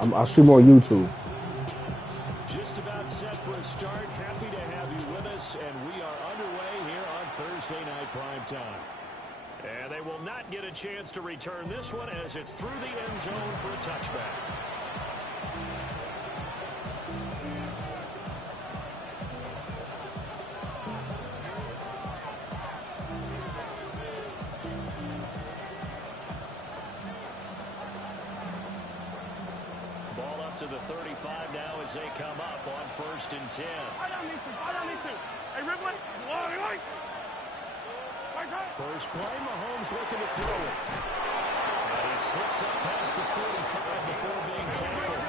I'll stream on YouTube. Just about set for a start. Happy to have you with us, and we are underway here on Thursday Night Primetime. And they will not get a chance to return this one as it's through the end zone for a touchback. Ball up to the 35 now as they come up on 1st and 10. Hey, Ridley. First play, Mahomes looking to throw it. And he slips up past the 45 before being tackled.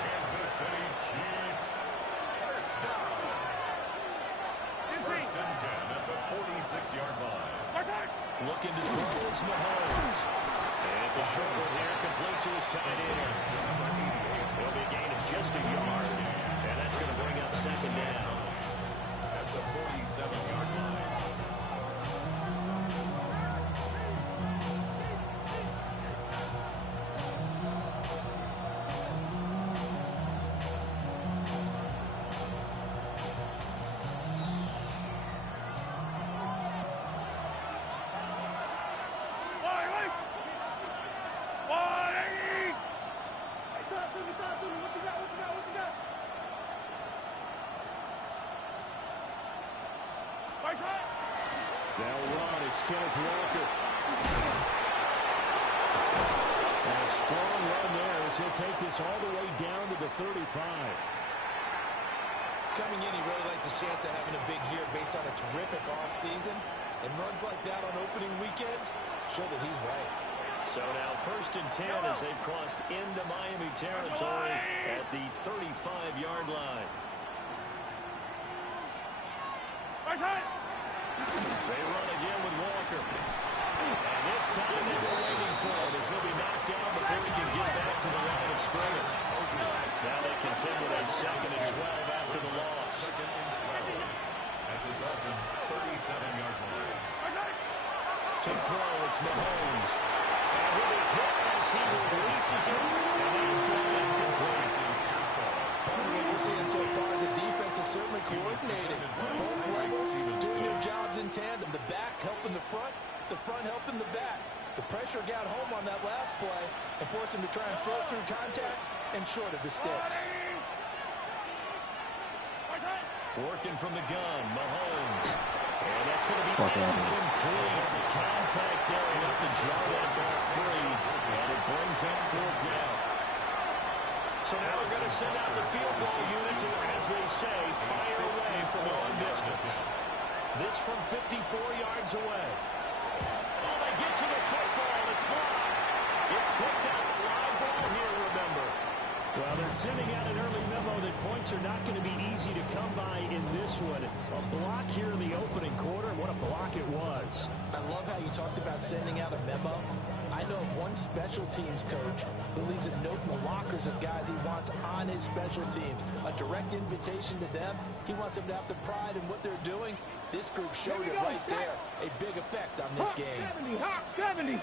Kansas City Chiefs. First down. 1st and 10 at the 46-yard line. Looking to throw is Mahomes. And it's a short one here, complete to his tight end. It'll be a gain of just a yard. And that's going to bring up 2nd down. At the 47-yard line. They'll run. It's Kenneth Walker. And a strong run there as he'll take this all the way down to the 35. Coming in, he really liked his chance of having a big year based on a terrific offseason. And runs like that on opening weekend show that he's right. So now 1st and 10 as they've crossed into Miami territory at the 35-yard line. They run again with Walker. And this time they were waiting for it as he'll be knocked down before he can get back to the line of scrimmage. Now they continue a 2nd and 12 after the loss. 2nd and 12 at the Dolphins' 37-yard line. To throw, it's Mahomes. And he'll be hit as he releases it. And then thrown incomplete. What we're seeing so far is the defense is certainly coordinated. Both levels doing their jobs in tandem. The back helping the front helping the back. The pressure got home on that last play and forced him to try and throw through contact and short of the sticks. Working from the gun, Mahomes. And that's going to be incomplete. The contact there enough to draw that ball free. And it brings up 4th down. So now we're going to send out the field goal unit to, as they say, fire away from long distance. This from 54 yards away. Oh, they get to the football. It's blocked. It's picked out the live ball here, remember. Well, they're sending out an early memo that points are not going to be easy to come by in this one. A block here in the opening quarter, and what a block it was. I love how you talked about sending out a memo. I know of one special teams coach who leaves a note in the lockers of guys he wants on his special teams. A direct invitation to them. He wants them to have the pride in what they're doing. This group showed it right there. A big effect on this game. 70.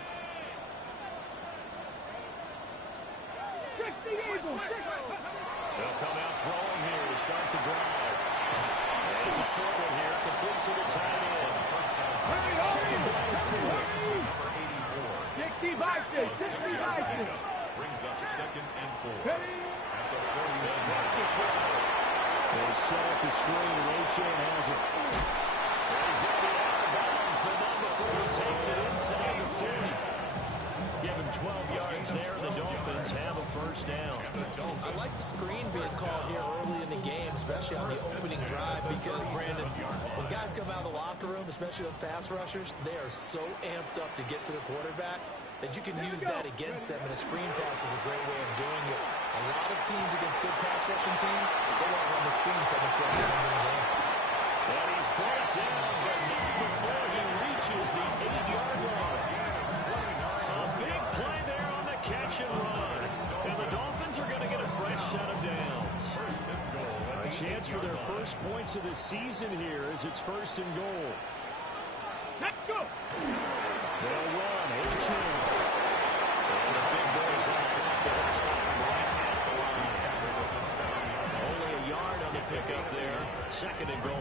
They'll come out throwing here to start the drive. And it's a short one here, complete to the tight end. 2nd down and 4. Brings up 2nd and 4. At the 40. They'll drop the throw. They set up the screen, and Achane has it. And he's going to be out of bounds, but not before he takes it inside the 40. Give him 12 yards there, and the Dolphins have a 1st down. I like the screen being called here early in the game, especially on the opening drive, because, Brandon, when guys come out of the locker room, especially those pass rushers, they are so amped up to get to the quarterback that you can use that against them, and a screen pass is a great way of doing it. A lot of teams against good pass rushing teams, they want to run the screen 10 to 12 times in a game. And he's brought down, but not before he reaches the 8-yard line. A big play there on the catch and run. And the Dolphins are going to get a fresh set of downs. A chance for their first points of the season here as it's 1st and goal. Let's go. They'll run. Achane. And the big boys off that second and goal.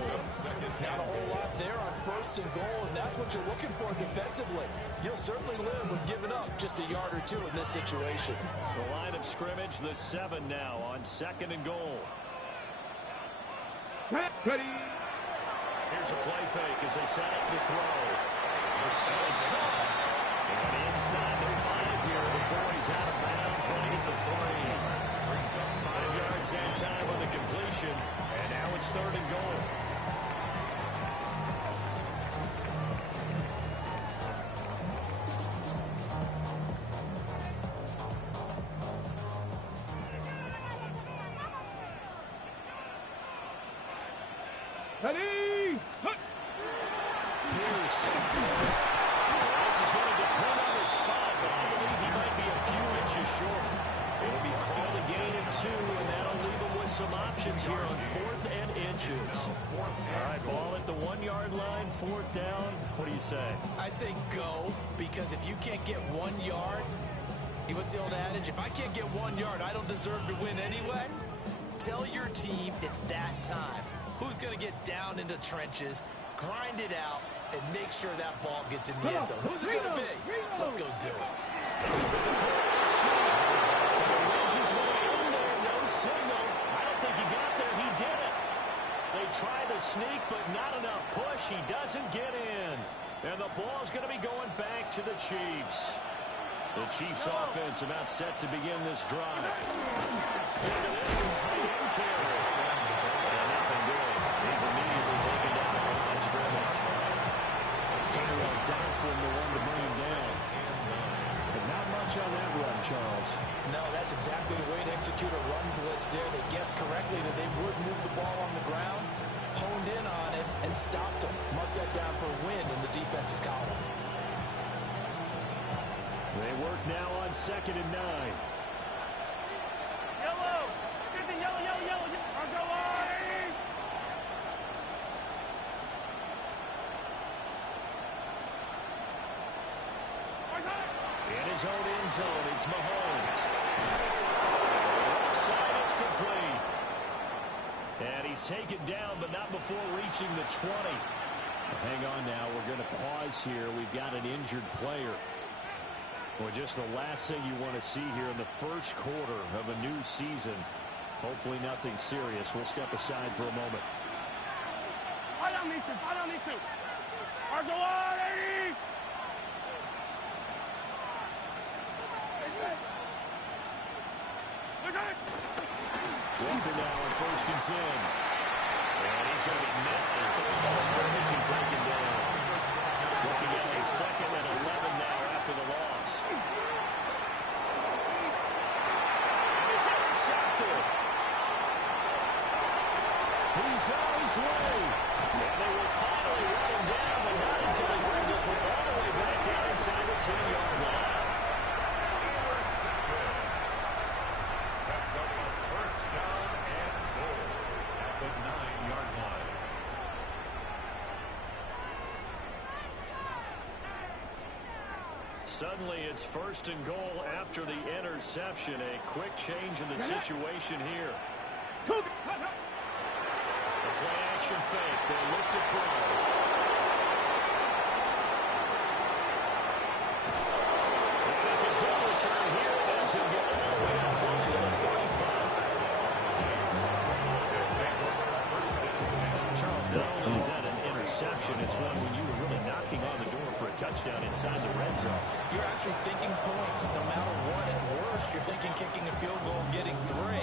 Not a whole lot there on first and goal, and that's what you're looking for defensively. You'll certainly live with giving up just a yard or two in this situation. The line of scrimmage, the 7 now on second and goal. Ready. Here's a play fake as they set up the throw. It's caught. And inside the 5 here before he's out of bounds, running at the 3. 5 yards that time on the completion, and now it's third and goal. Ready. Pierce. This is going to depend on his spot, but I believe he might be a few inches short. It'll be called a gain of 2, and that'll leave him with some options here on 4th and inches. All right, ball at the 1-yard line, 4th down. What do you say? I say go, because if you can't get 1 yard, what's the old adage? If I can't get 1 yard, I don't deserve to win anyway. Tell your team it's that time. Who's going to get down into the trenches, grind it out, and make sure that ball gets in the end zone? Who's it going to be? Let's go do it. It's a quarterback sneak. From the wedges way in there, no signal. I don't think he got there. He did it. They try the sneak, but not enough push. He doesn't get in. And the ball's going to be going back to the Chiefs. The Chiefs offense about set to begin this drive. Into this and tight end carry. And nothing doing. He's immediately taken down the line of scrimmage. Tyrell Dodson, the one to bring him down. But not much on that run, Charles. No, that's exactly the way to execute a run blitz there. They guessed correctly that they would move the ball on the ground, honed in on it, and stopped them. Mark that down for a win in the defense's column. They work now on 2nd and 9. Yellow. Yellow, yellow, yellow. Argo line. In his own end zone, it's Mahomes. Left side, it's complete. And he's taken down, but not before reaching the 20. Hang on now, we're going to pause here. We've got an injured player. Well, just the last thing you want to see here in the first quarter of a new season. Hopefully nothing serious. We'll step aside for a moment. Fight on these two. Fight on these two. Argo line. Walker now on 1st and 10. And he's going to be met at scrimmage and taken down. Looking at a 2nd and 11 now after the loss. And it's intercepted. He's on his way. And they will finally run him down, but not until he brings us all the way back down inside the 10-yard line. Sets up a first down and goal at the 9-yard line. Suddenly it's 1st and goal after the interception. A quick change in the situation here. The play action fake. They look to throw. And it's a good return here as he'll get all the way up close to the 45. Charles, not only is that an interception, it's one when you were really knocking on the door for a touchdown inside the red zone. You're actually thinking points. No matter what, at worst, you're thinking kicking a field goal and getting 3.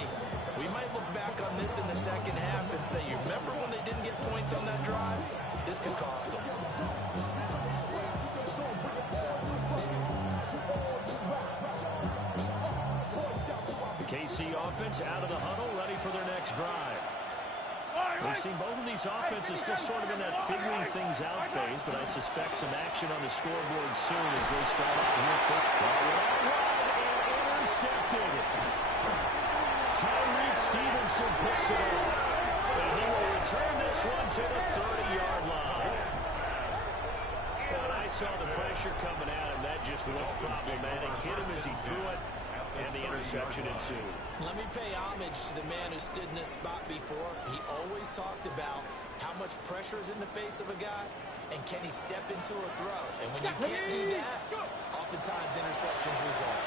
We might look back on this in the second half and say, you remember when they didn't get points on that drive? This could cost them. The KC offense out of the huddle, ready for their next drive. We've seen both of these offenses still sort of in that figuring things out phase, but I suspect some action on the scoreboard soon as they start out here for and intercepted. Tyreek Stevenson picks it off, and he will return this one to the 30-yard line. When I saw the pressure coming at him, that just looked problematic. Hit him as he threw it. And the interception ensued. Let me pay homage to the man who stood in this spot before. He always talked about how much pressure is in the face of a guy, and can he step into a throw. And when you can't do that, oftentimes interceptions result.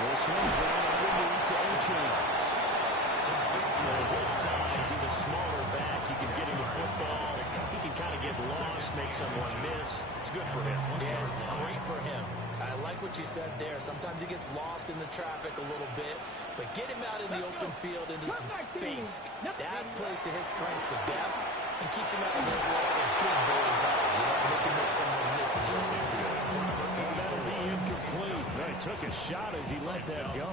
This one's right underneath to Ochane. His size, he's a smaller back. You can get him the football. He can kind of get lost, make someone miss. It's good for him. Yeah, it's great for him. I like what you said there. Sometimes he gets lost in the traffic a little bit, but get him out in the open field into some space. That plays to his strengths the best and keeps him out of there where all the big boys are. You know, they can make someone miss in the open field. And that'll be incomplete. He took a shot as he let that go,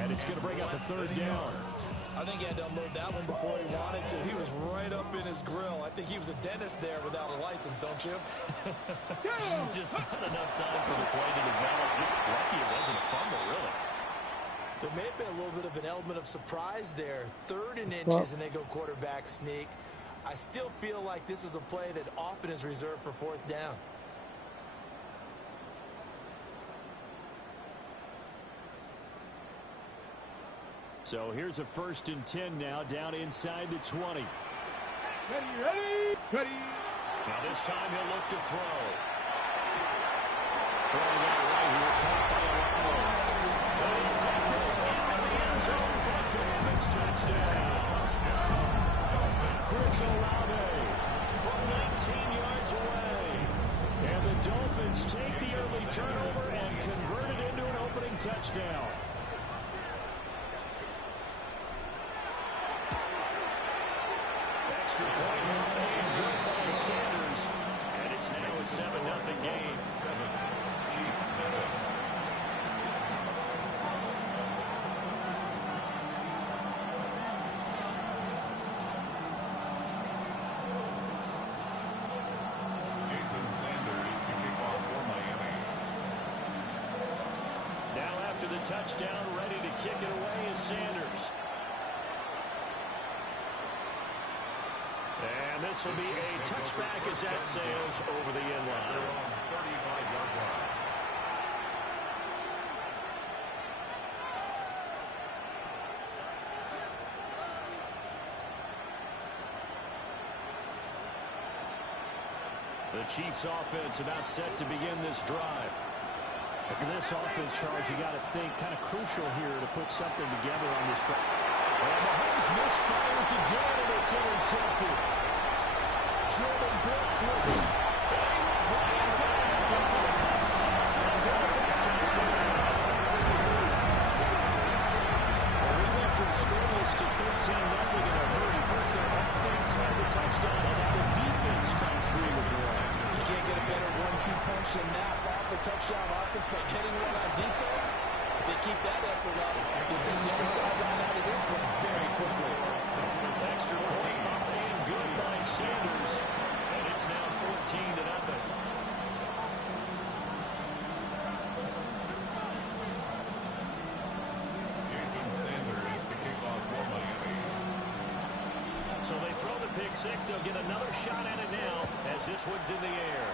and it's going to bring up the third down. I think he had to unload that one before he wanted to. He was right up in his grill. I think he was a dentist there without a license, don't you? Just not enough time for the play to develop. Lucky it wasn't a fumble, really. There may have been a little bit of an element of surprise there. 3rd and inches, and they go quarterback sneak. I still feel like this is a play that often is reserved for 4th down. So here's a 1st and 10 now, down inside the 20. Ready. Now this time he'll look to throw. Throwing that right here, caught by Olave. They'll take this into the end zone for a Dolphins touchdown. Chris Olave from 19 yards away. And the Dolphins take the early turnover and convert it into an opening touchdown. Extra point made good by Sanders. And it's now a 7-0 game. Chiefs Smith. Jason Sanders to kick off for Miami. Now after the touchdown, ready to kick it away is Sanders. And this will be a touchback as that sails over the end line. They're on 35-yard line. The Chiefs offense about set to begin this drive. And for this offense, Charles, you got to think kind of crucial here to put something together on this drive. And Mahomes misfires again, and it's intercepted. Jordan Brooks looking. Into the pick six, and a Dolphins touchdown. Well, we went from scoreless to 13-0 in a hurry. First, their offense had the touchdown, and now the defense comes through with the run. You can't get a better 1-2 punch than that. Off the touchdown offense by getting one on defense. If they keep that effort up, you'll take the other sideline out of this one very quickly. Extra point made good by Sanders, and it's now 14-0. Jason Sanders to kick off for Miami. So they throw the pick six. They'll get another shot at it now as this one's in the air.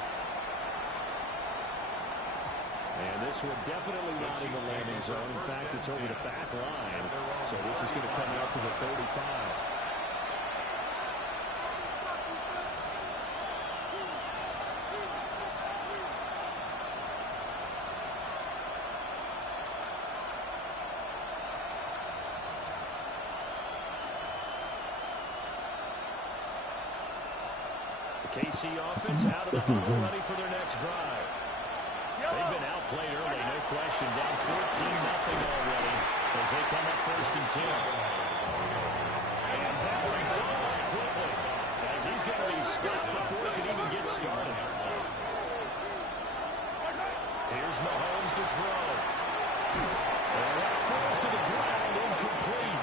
And this one definitely not in the landing zone. In fact, it's over the back line. So this is going to come out to the 35. KC offense out of the huddle, ready for their next drive. They've been outplayed early, no question. Down 14-0 already as they come up 1st and 10. And that will go quickly as he's going to be stopped before he can even get started. Here's Mahomes to throw. And that falls to the ground, incomplete.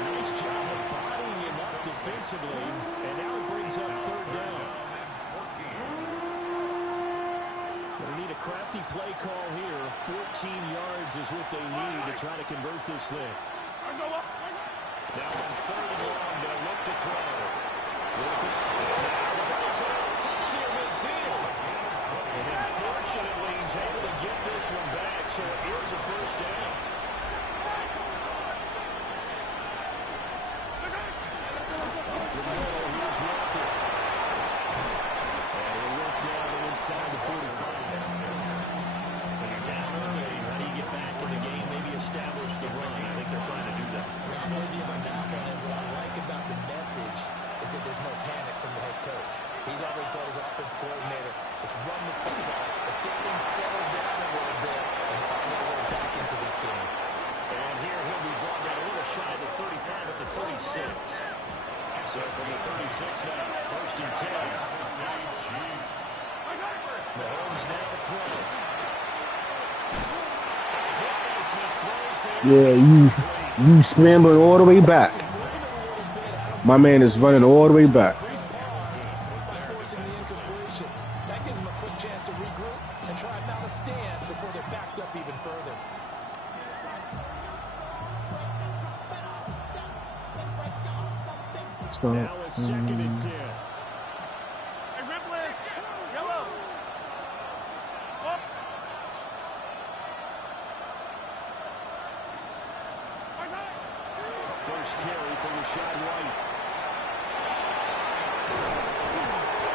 Nice job of bodying him up defensively, and now it brings up 3rd down. They need a crafty play call here. 14 yards is what they need to try to convert this thing. Now on 3rd and long, they'll look to throw. Now the ball's out from near midfield. And unfortunately, he's able to get this one back, so it is a first down. Up the middle, here's Walker. And we'll work down to inside the 45. When you're down early, how do you get back in the game? Maybe establish the run. I think they're trying to do that. I'm with you on that one, and what I like about the message is that there's no panic from the head coach. He's already told his offensive coordinator, let's run the football, let's get things settled down a little bit, and find our way back into this game. And here he'll be brought down a little shy of the 35 at the 36. So from the 36 now, first and 10. Mahomes now throwing. Yeah, you scrambling all the way back. My man is running all the way back. That gives them a quick chance to regroup and try and mount a stand before they're backed up even further. Now a second and 10. Hey, Ripley! Yellow! Up! First carry for Rachaad White.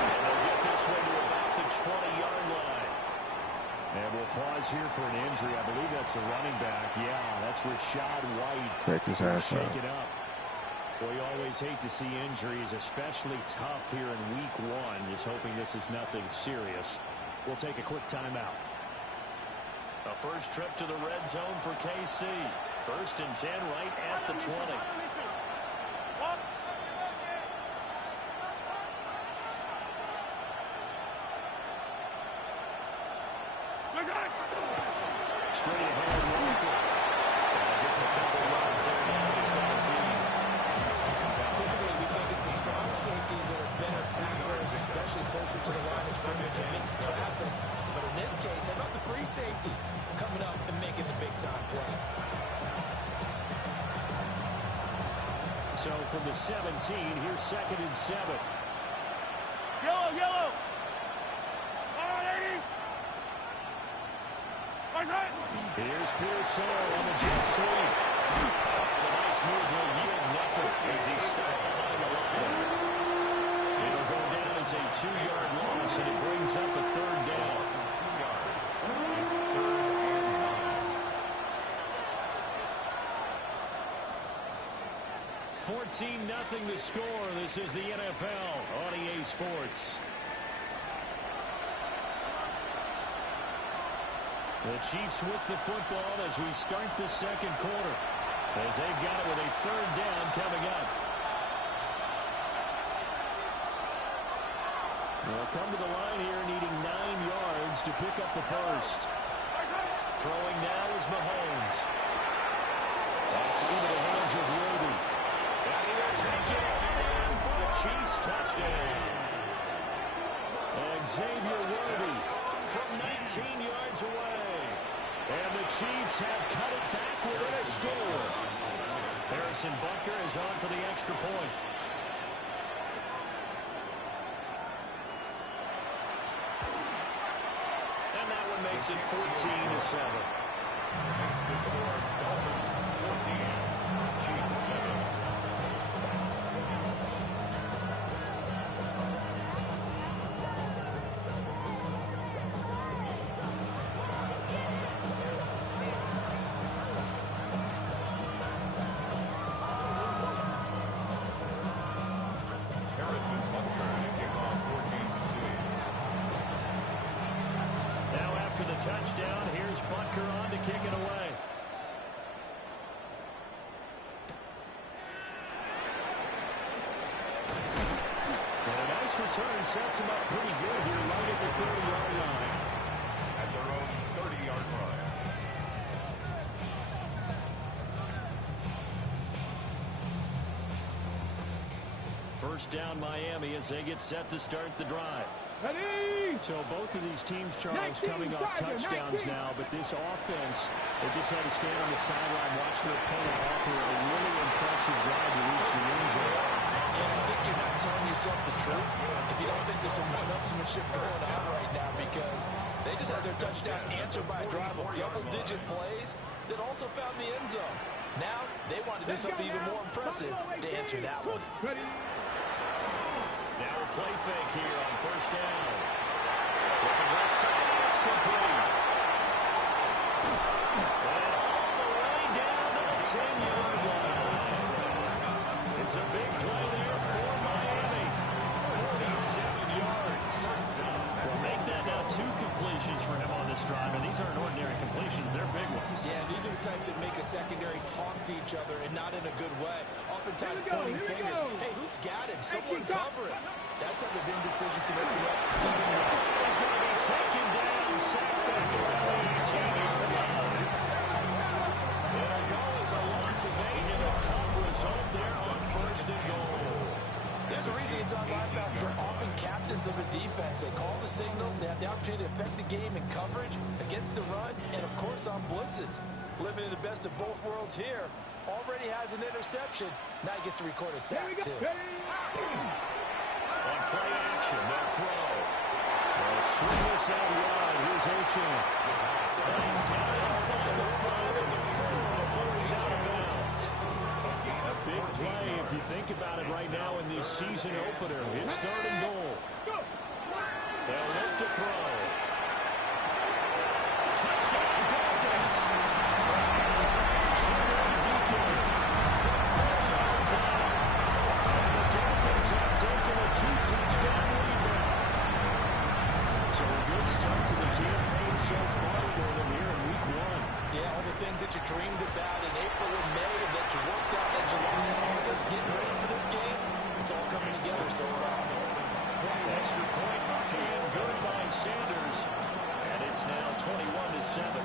And they'll get this one to about the 20-yard line. And we'll pause here for an injury. I believe that's the running back. Yeah, that's Rachaad White. Break his ass up. Shake it up. Well, you always hate to see injuries, especially tough here in week one. Just hoping this is nothing serious. We'll take a quick timeout. A first trip to the red zone for KC. First and 10 right at the 20. Straight ahead, Walker. Just a couple runs there now to 17. Typically, we think it's the strong safeties that are better tacklers, especially closer to the line of scrimmage amidst traffic. But in this case, how about the free safety coming up and making the big-time play? So from the 17, here's second and 7. Yellow, yellow! All right, 80! Here's Pearson on the jet sweep. The nice move will yield nothing as he stopped behind the line. It'll go down as a 2-yard loss, and it brings up a third down. 14-0 the score. This is the NFL on EA Sports. The Chiefs with the football as we start the second quarter, as they've got it with a third down coming up. They'll come to the line here needing 9 yards to pick up the first. Throwing now is Mahomes. That's into the hands of Worthy. And he'll take it in for the Chiefs touchdown. And Xavier Worthy from 19 yards away. And the Chiefs have cut it back with a score. Harrison Butker is on for the extra point. And that one makes it 14-7. Makes the score Dolphins 14, Chiefs 7. Harrison Butker to kick off for Kansas City. Now after the touchdown, here's Butker on to kick it away. And a nice return sets him up pretty good here right at the 30-yard line. At their own 30-yard line. First down Miami as they get set to start the drive. Ready! So both of these teams, Charles, coming off touchdowns now, but this offense, they just had to stand on the sideline, watch their opponent offer a really impressive drive to reach the end zone. And I think you're not telling yourself the truth if you don't think there's some one-upsmanship going on right now, because they just had their touchdown answered by a drive of double-digit plays so. Now they want to do something even more impressive to answer that one. Now a play fake here on first down. With the left side, it's complete. And all the way down to the 10-yard line. It's a big play there for Miami. 47 yards. Well, make that now 2 completions for him on this drive, and these aren't ordinary completions. They're big ones. Yeah, these are the types that make a secondary talk to each other and not in a good way. Oftentimes pointing fingers. Hey, who's got him? Someone cover him. That type of indecision can open up. He's going to be taken down, sacked back around the 18-yard line. And a goal is a loss of 8 and a tough result there on first and goal. There's a reason inside linebackers are often captains of a defense. They call the signals. They have the opportunity to affect the game in coverage, against the run, and, of course, on blitzes. Living in the best of both worlds here. Already has an interception. Now he gets to record a sack, too. On play action, they'll throw. They'll swing this out wide. Here's Ochane. And he's down inside the 5 of the 4 before he's out of bounds. A big play if you think about it right now in this season opener. It's 3rd and goal. They'll look to throw. Touchdown Dolphins. Deacon from 4 yards out. And the Dolphins have taken a 2-touchdown lead now. So a good start to the campaign so far for them here in week 1. Yeah, all the things that you dreamed about in April and May and that you worked on in July and August, getting ready for this game, it's all coming together so far. Extra point and good by Sanders. And it's now 21-7.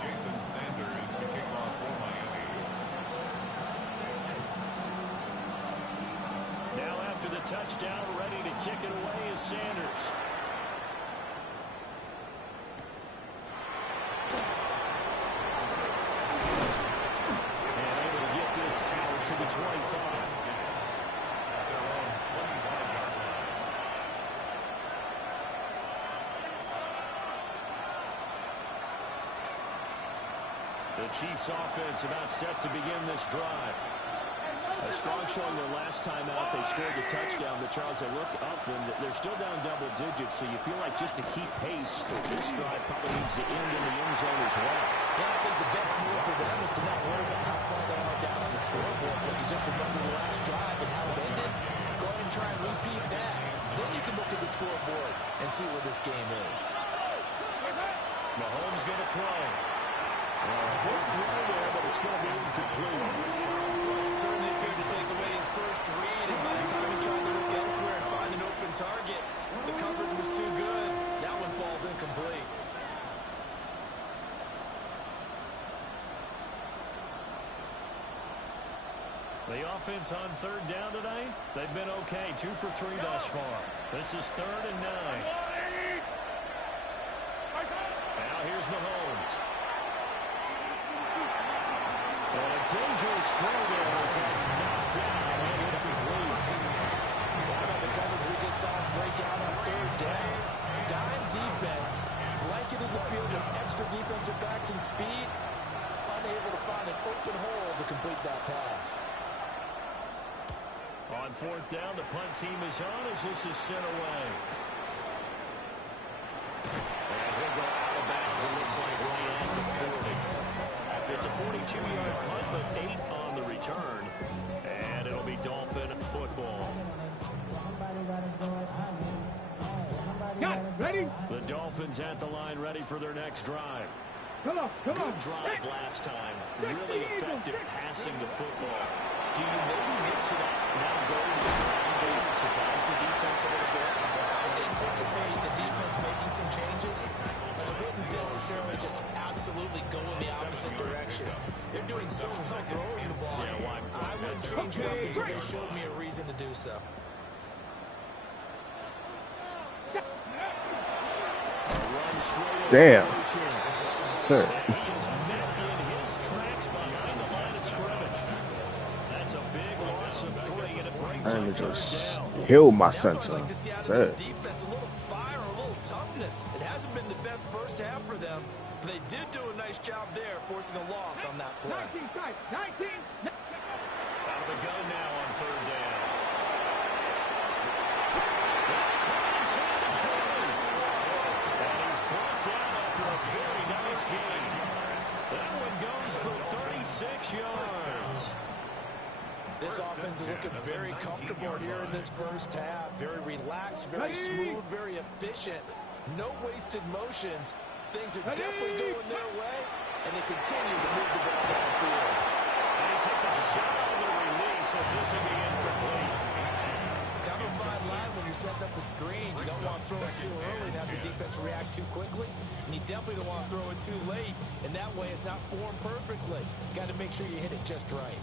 Jason Sanders to kick off for Miami. Now after the touchdown, ready to kick it away is Sanders. And able to get this out to the 25. The Chiefs offense about set to begin this drive. A strong showing their last time out. They scored the touchdown, but Charles, they look up and they're still down double digits, so you feel like just to keep pace, this drive probably needs to end in the end zone as well. Yeah, I think the best move for them is to not worry about how far they are down on the scoreboard, but to just remember the last drive and how it ended. Go ahead and try and repeat that. Then you can look at the scoreboard and see where this game is. Mahomes going to throw. Quick throw there, but it's going to be incomplete. Certainly appeared to take away his first read, and by the time he tried to look elsewhere and find an open target, the coverage was too good. That one falls incomplete. The offense on 3rd down tonight, they've been okay. 2 for 3 thus far. This is 3rd and 9. Now here's Mahomes. And a dangerous throw there as that's knocked down and incomplete. What about the coverage we just saw break out on 3rd down? Dime defense, blanketed the field with extra defensive backs and speed, unable to find an open hole to complete that pass. On 4th down, the punt team is on as this is sent away. And he'll go out of bounds. It looks like right at the 40. It's a 42-yard punt, but 8 on the return. And it'll be Dolphin football. Got it. Ready? The Dolphins at the line ready for their next drive. Come on. Good drive last time. Really effective passing the football. Do you maybe mix it up now going to the ground game and surprise the defense a little bit? I would anticipate the defense making some changes, but I wouldn't necessarily just absolutely go in the opposite direction. They're doing so well throwing the ball. Yeah, why? I wouldn't change it up until they showed me a reason to do so. Damn. Sure. He is met in his tracks behind the line of scrimmage. That's a big loss of 3, and it brings And it just killed my center. Like to see out of this defense, a little fire, a little toughness. It hasn't been the best first half for them, but they did do a nice job there, forcing a loss on that play. 19. Out of the gun now on third down. That's Collins on the 20. And he's brought down after a very nice game. That one goes for 36 yards. This offense is looking very comfortable here in this first half. Very relaxed, very smooth, very efficient. No wasted motions. Things are definitely going their way, and they continue to move the ball downfield. And he takes a shot on the release as this will be incomplete. Kind of a fine line when you're setting up a screen. You don't want to throw it too early and have the defense react too quickly, and you definitely don't want to throw it too late, and that way it's not formed perfectly. Got to make sure you hit it just right.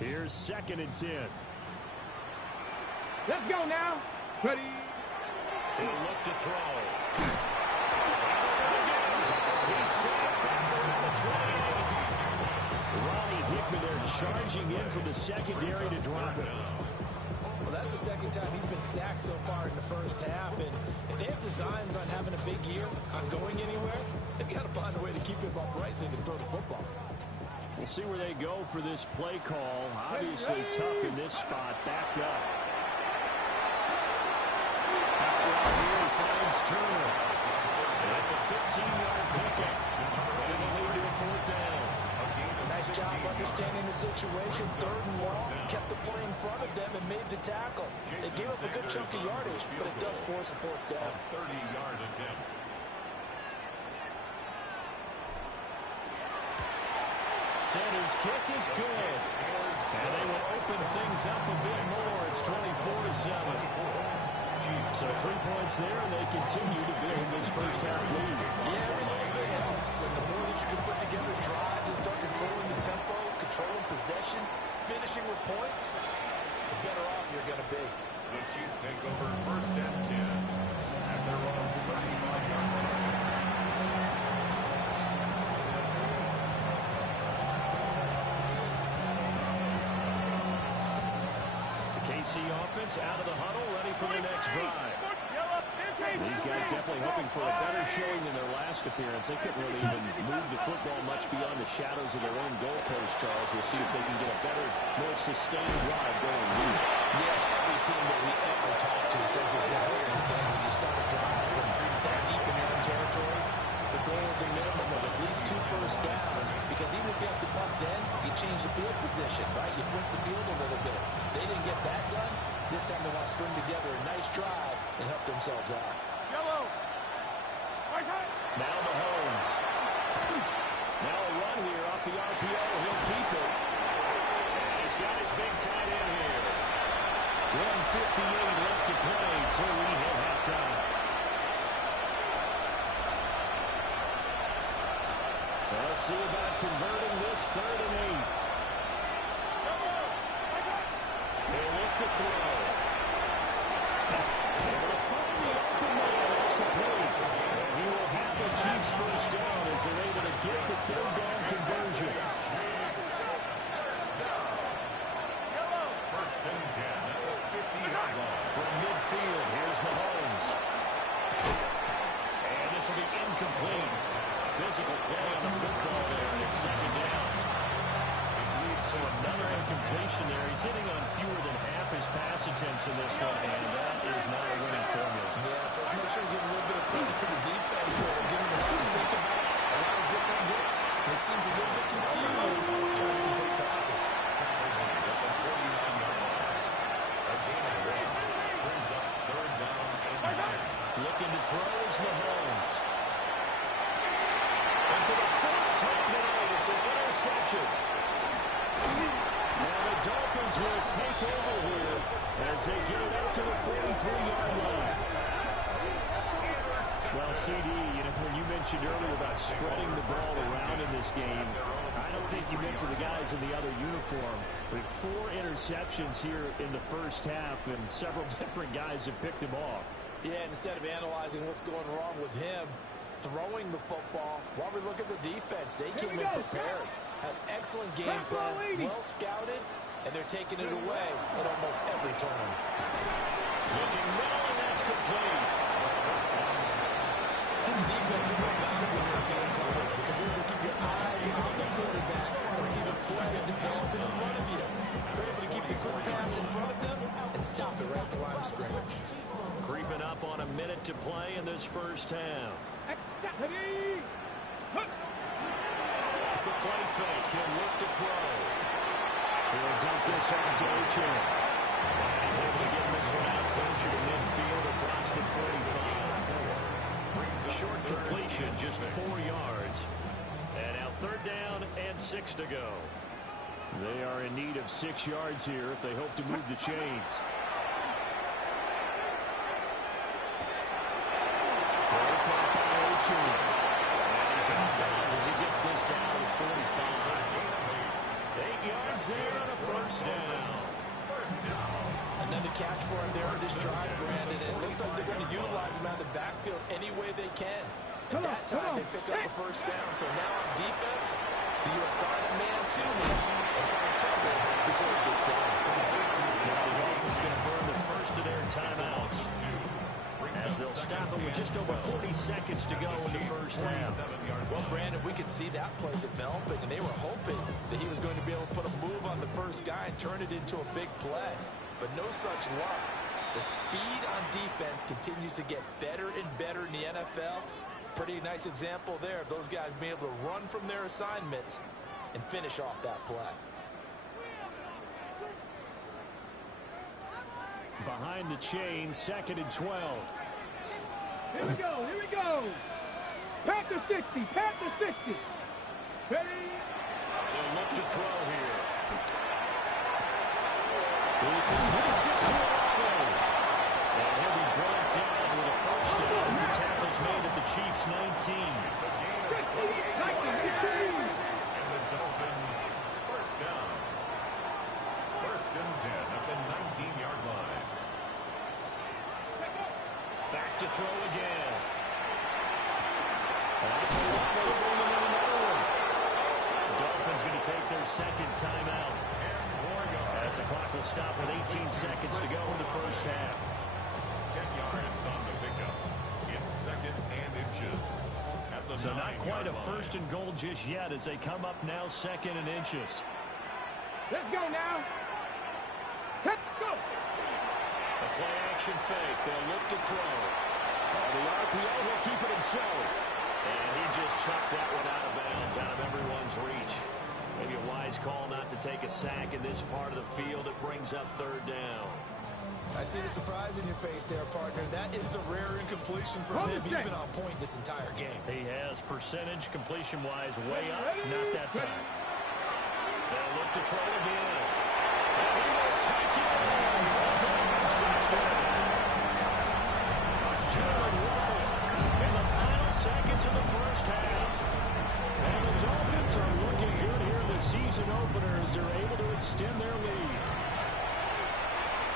Here's 2nd and 10. Let's go now. Ready. He'll look to throw. He's sacked back around the 28. Ronnie Hickman there charging in from the secondary to drop it. Well, that's the second time he's been sacked so far in the first half, and if they have designs on having a big year, on going anywhere, they've got to find a way to keep him upright so they can throw the football. We'll see where they go for this play call. Obviously tough in this spot, backed up. Out here he finds Turner. That's a 15-yard pickup. And it'll lead to a 4th down. Nice job understanding the situation. 3rd and long, kept the play in front of them and made the tackle. They gave up a good chunk of yardage, but it does force a 4th down. 30-yard attempt. Center's kick is good. And they will open things up a bit more. It's 24-7. So 3 points there, and they continue to build this first half lead. Yeah, every little bit helps. And the more that you can put together drives and start controlling the tempo, controlling possession, finishing with points, the better off you're going to be. The Chiefs take over 1st and 10 at their own 35-yard line. KC offense out of the huddle, ready for the next drive. These guys definitely hoping for a better showing than their last appearance. They couldn't really even move the football much beyond the shadows of their own goalpost, Charles. We'll see if they can get a better, more sustained drive going here. Yeah, every team that we ever talk to says the exact same thing. When you start a drive from that deep in your own territory, the goal is a minimum of at least 2 first downs, because even if you have to punt then, you change the field position, right? You flip the field a little bit. They didn't get that done. This time they want to string together a nice drive and help themselves out. Yellow. Now Mahomes. Now a run here off the RPO. He'll keep it. And he's got his big tight end here. 1:58 left to play until we hit halftime. Let's see about converting this 3rd and 8. They look to throw. Able to find the open man. It's complete. And he will have the Chiefs first down as they're able to get the 3rd down conversion. 1st and 10 at the 50-yard line. From midfield, here's Mahomes. And this will be incomplete. Physical play on the football there, and it's 2nd down. So another incompletion there. He's hitting on fewer than half his pass attempts in this one, and that is not a winning formula. Yes, let's make sure we give a little bit of credit to the defense here. They're giving them a think about a lot of different looks. And it seems a little bit confused trying to complete passes. Looking to throw is Mahomes. And for the 4th time tonight, it's an interception. And the Dolphins will take over here as they get it up to the 43-yard line. Well, CD, when you mentioned earlier about spreading the ball around in this game, I don't think you mentioned the guys in the other uniform. But 4 interceptions here in the first half, and several different guys have picked him off. Yeah, instead of analyzing what's going wrong with him, throwing the football. While we look at the defense, they came in prepared. Had excellent game plan, well scouted, and they're taking it away at almost every turn. Looking middle, and that's complete. As a defense, you're going to bounce when you're in zone coverage because you're able to keep your eyes on the quarterback and see the play developing in front of you. You're able to keep the quick pass in front of them and stop it right at the line of scrimmage. Creeping up on a minute to play in this first half. The play fake. He'll look to throw. He'll dump this out to Achane. He's able to get this one out closer to midfield across the 45. A short completion, just 4 yards. And now 3rd down and 6 to go. They are in need of 6 yards here if they hope to move the chains. Throw caught by Achane. And he's out of bounds as he gets this down to 45. 8 yards there on a 1st down. Another catch for him there on this drive, Brandon. And it looks like they're going to utilize him out of the backfield any way they can. And that time they pick up a 1st down. So now on defense, do you assign a man to me and try and cover before it gets down? Now the Dolphins going to burn the first of their timeouts as they'll stop it with just over 40 seconds to go in the first half. Well, Brandon, we could see that play developing, and they were hoping that he was going to be able to put a move on the first guy and turn it into a big play. But no such luck. The speed on defense continues to get better and better in the NFL. Pretty nice example there of those guys being able to run from their assignments and finish off that play. Behind the chain, 2nd and 12. Here we go, here we go. Panther 60, Panther 60. Ready? They'll look to throw here. He completes it to Olave. And he'll be brought down with a 1st down as the tackle's made at the Chiefs' 19. And the Dolphins, 1st down. 1st and 10 at the 19-yard line. Back to throw again. That's Olave bringing in another one. The Dolphins going to take their 2nd timeout. As the clock will stop with 18 seconds to go in the first half. 10 yards on the pickup. It's 2nd and inches. At the So not quite a 9-yard 1st and goal just yet as they come up now 2nd and inches. Let's go now. Let's go. A play action fake. They'll look to throw. The RPO, he'll keep it himself. And he just chucked that one out of bounds, out of everyone's reach. Maybe a wise call not to take a sack in this part of the field. It brings up 3rd down. I see the surprise in your face there, partner. That is a rare incompletion for him. He's been on point this entire game. He has percentage completion-wise way up. Not that time. They'll look to throw again. And he will take it for Dolphins touchdown. Jalen Waddle in the final seconds of the first half. And the Dolphins are looking good here in the season opener as they're able to extend their lead.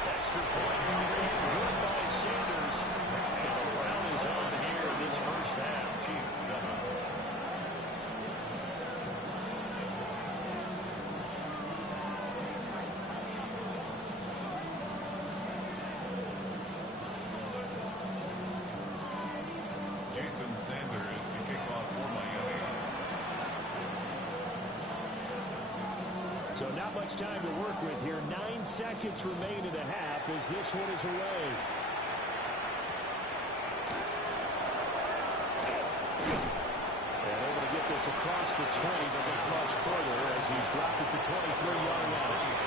Extra point and good by Sanders. And the round is on here in this first half. Jason Sanders to kick off for Miami. So not much time to work with here. 9 seconds remain in the half as this one is away. And able to get this across the 20, but not much further as he's dropped it to 23-yard line.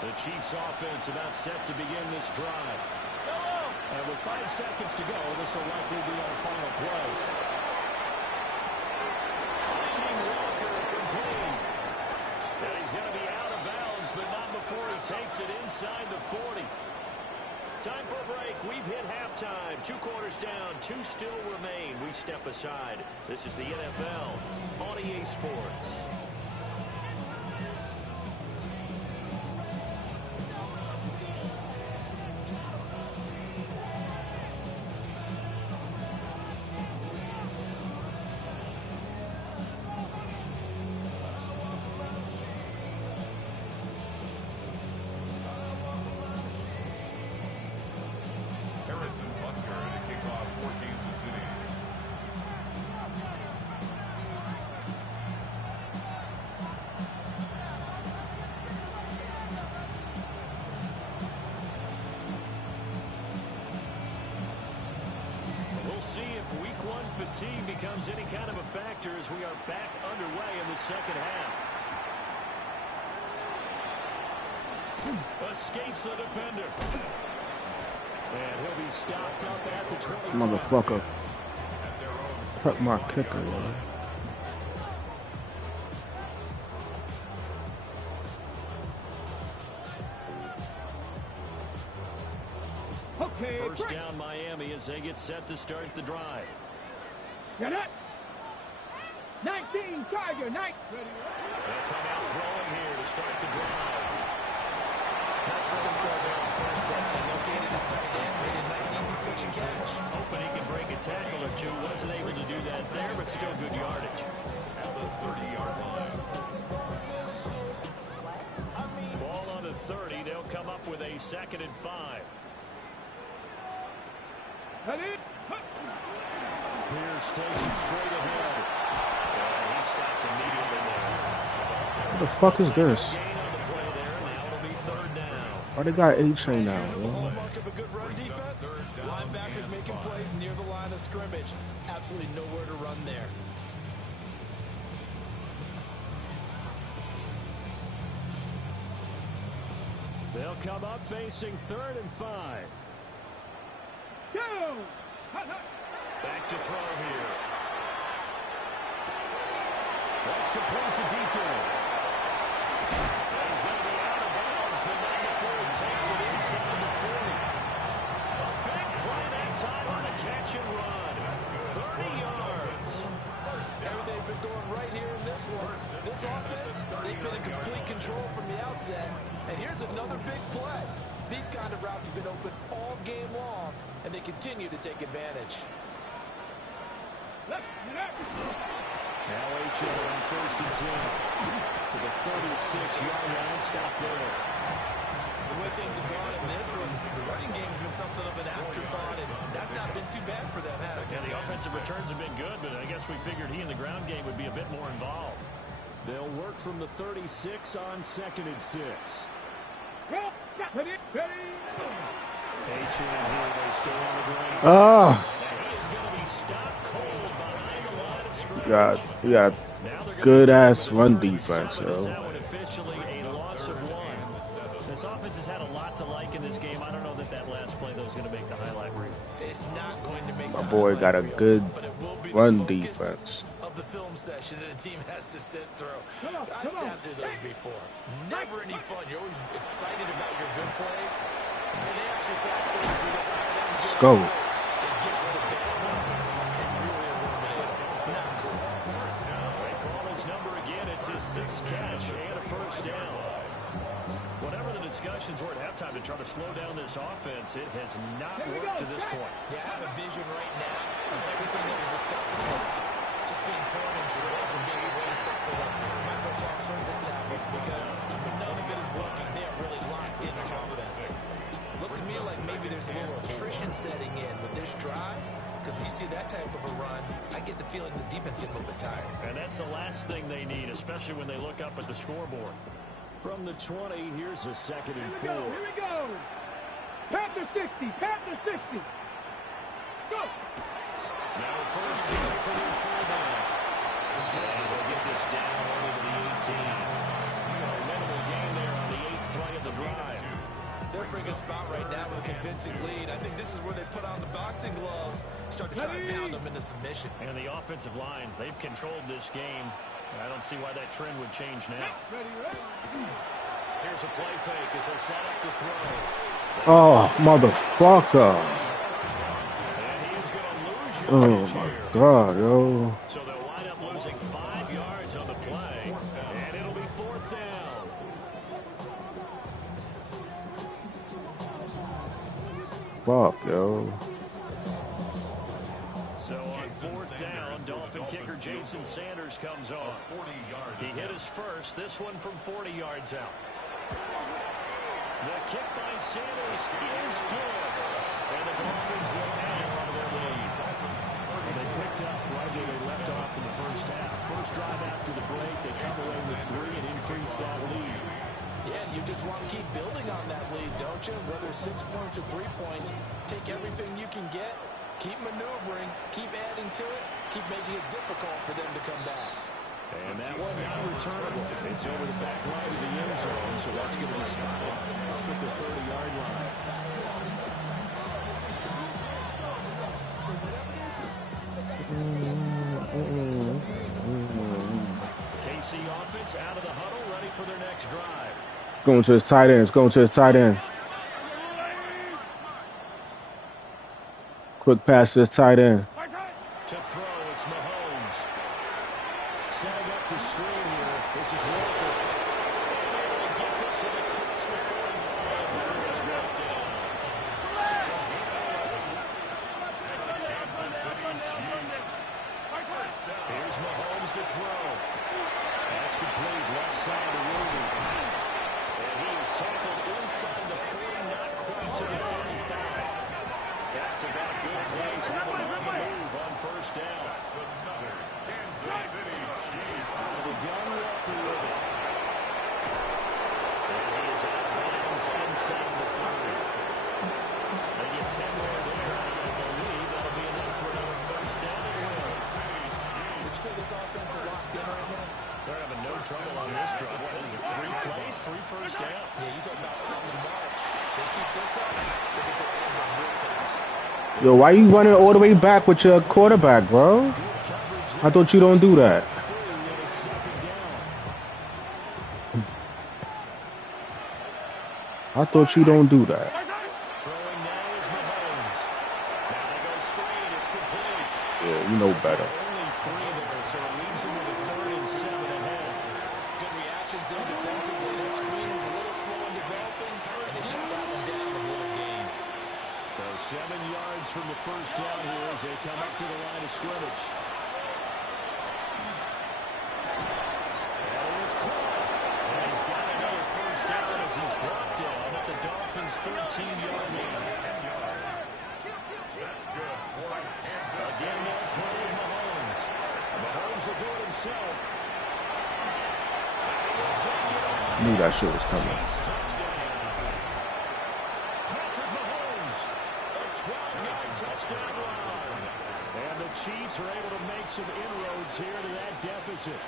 The Chiefs offense about set to begin this drive. And with 5 seconds to go, this will likely be our final play. Finding Walker complete. And he's going to be out of bounds, but not before he takes it inside the 40. Time for a break. We've hit halftime. 2 quarters down, 2 still remain. We step aside. This is the NFL on EA Sports. see if week one fatigue becomes any kind of a factor as we are back underway in the second half. Escapes the defender. And he'll be stopped up at the 25. Motherfucker. Hurt my kicker, man. Okay, First down Miami as they get set to start the drive. Get it. 19 Charger, 9. They'll come out throwing here to start the drive. Nice rhythm throw there on first down. He located his tight end, made a nice easy pitch and catch. Hoping he can break a tackle or two. Wasn't able to do that there, but still good yardage. At the 30-yard line. Ball on the 30. They'll come up with a 2nd and 5. Pierce takes it straight ahead. And he stopped immediately there. What the fuck is this? Gain on the play there. Now it'll be 3rd down. Why they got A-Chain now, The man? hallmark of a good run defense. Linebackers making plays near the line of scrimmage. Absolutely nowhere to run there. They'll come up facing 3rd and 5. Go. Back to throw here. That's complete to Deacon. He's going to be out of bounds, but not before he takes it inside the 40. A big play that time on a catch and run. 30 yards. Everything's been going right here in this one. This offense, they've been in complete control from the outset. And here's another big play. These kind of routes have been open all game long, and they continue to take advantage. Let's get up. Now H.A. on 1st and 10 to the 36-yard line. Stop there. The way things have gone in this one, the running game's been something of an afterthought, and that's not been too bad for them, has it? Yeah, the offensive returns have been good, but I guess we figured he in the ground game would be a bit more involved. They'll work from the 36 on 2nd and 6. Well, ready. H.A. here, they stay on the ground. Ah! And he is going to be stopped cold behind the line of scrimmage. We got good-ass run defense, yo. That one officially a loss of 1. This offense has had a lot to like in this game. I don't know that last play, though, is going to make the highlight reel. It's not going to make My boy got a good run defense. Of the film session that the team has to sit through. I've sat through those before. Never any fun. You're always excited about your good plays. And they actually fast forward through those. Let's go. It gets to the bad ones and really eliminate them. Not cool. They call his number again. It's his 6th catch and a 1st down. Whatever the discussions were at halftime to try to slow down this offense, it has not worked to this point. You have a vision right now of everything that was discussed in the just being torn in shreds and being erased up for the Microsoft Surface tablets because none of it is working. They are really locked in on offense. Looks to me like maybe there's a little attrition setting in with this drive because when you see that type of a run, I get the feeling the defense getting a little bit tired. And that's the last thing they need, especially when they look up at the scoreboard. From the 20, here's a 2nd and 4. Here we go. Panther 60. Panther 60. Let's go. Now first down for the fullback. And they'll get this down over to the 18. A minimal gain there on the 8th play of the drive. They're in a pretty good spot right now with a convincing lead. I think this is where they put on the boxing gloves, start to try and pound them into submission. And the offensive line, they've controlled this game. I don't see why that trend would change now. Here's a play fake as they set up to throw. Oh, motherfucker. Oh, my God, yo. So they'll wind up losing 5 yards on the play, and it'll be 4th down. Fuck, yo. So on 4th down, Dolphin kicker Jason Sanders comes on. He hit his first, this one from 40 yards out. The kick by Sanders is good, and the Dolphins will hang on to their lead. They picked up right where they left off in the first half. First drive after the break, they come away with 3 and increase that lead. Yeah, you just want to keep building on that lead, don't you? Whether 6 points or 3 points, take everything you can get Keep maneuvering, keep adding to it, keep making it difficult for them to come back. And that one not returnable. It's over the back line of the end zone, so that's going to be spotted up at the 30-yard line. KC offense out of the huddle, ready for their next drive. Going to his tight end. It's going to his tight end. Quick pass to his tight end. To throw, it's Mahomes. Setting up the screen here. This is Walker. And they get this one across the 45 before it's brought down. Here's Mahomes to throw. That's complete. Left side to Ruby. And he is tackled inside the 40, not quite to the 35. That's about good plays. Another move on first down. That's another Kansas City Chiefs. The gun Walker with it. And he is out of bounds inside the 30. They get 10 more there. I believe that'll be enough for another first down and win. Would you say this offense is locked in right now? They're having no trouble on this drive. What is it, 3 plays, 3 first downs? Yeah, you talk about on the march. They keep this up, they get to the end zone real fast. Yo, why you running all the way back with your quarterback, bro? I thought you don't do that. I thought you don't do that. Throwing now is Mahomes. Now they go straight. It's complete. Yeah, you know better. Only 3 there, so it leaves him with a 3rd and 7 ahead. Good reactions there defensively. That screen was a little slow in developing, and they shot that one down with a little gain. So 7 yards from the first down here as they come up to the line of scrimmage. And it is caught. And he's got another first down as he's brought down at the Dolphins' 13-yard line. That's good for Kansas. Again, they'll throw to Mahomes. Mahomes will do it himself. Knew that shit was coming. Chiefs touchdown. Patrick Mahomes, a 12-yard touchdown run. And the Chiefs are able to make some inroads here to that deficit.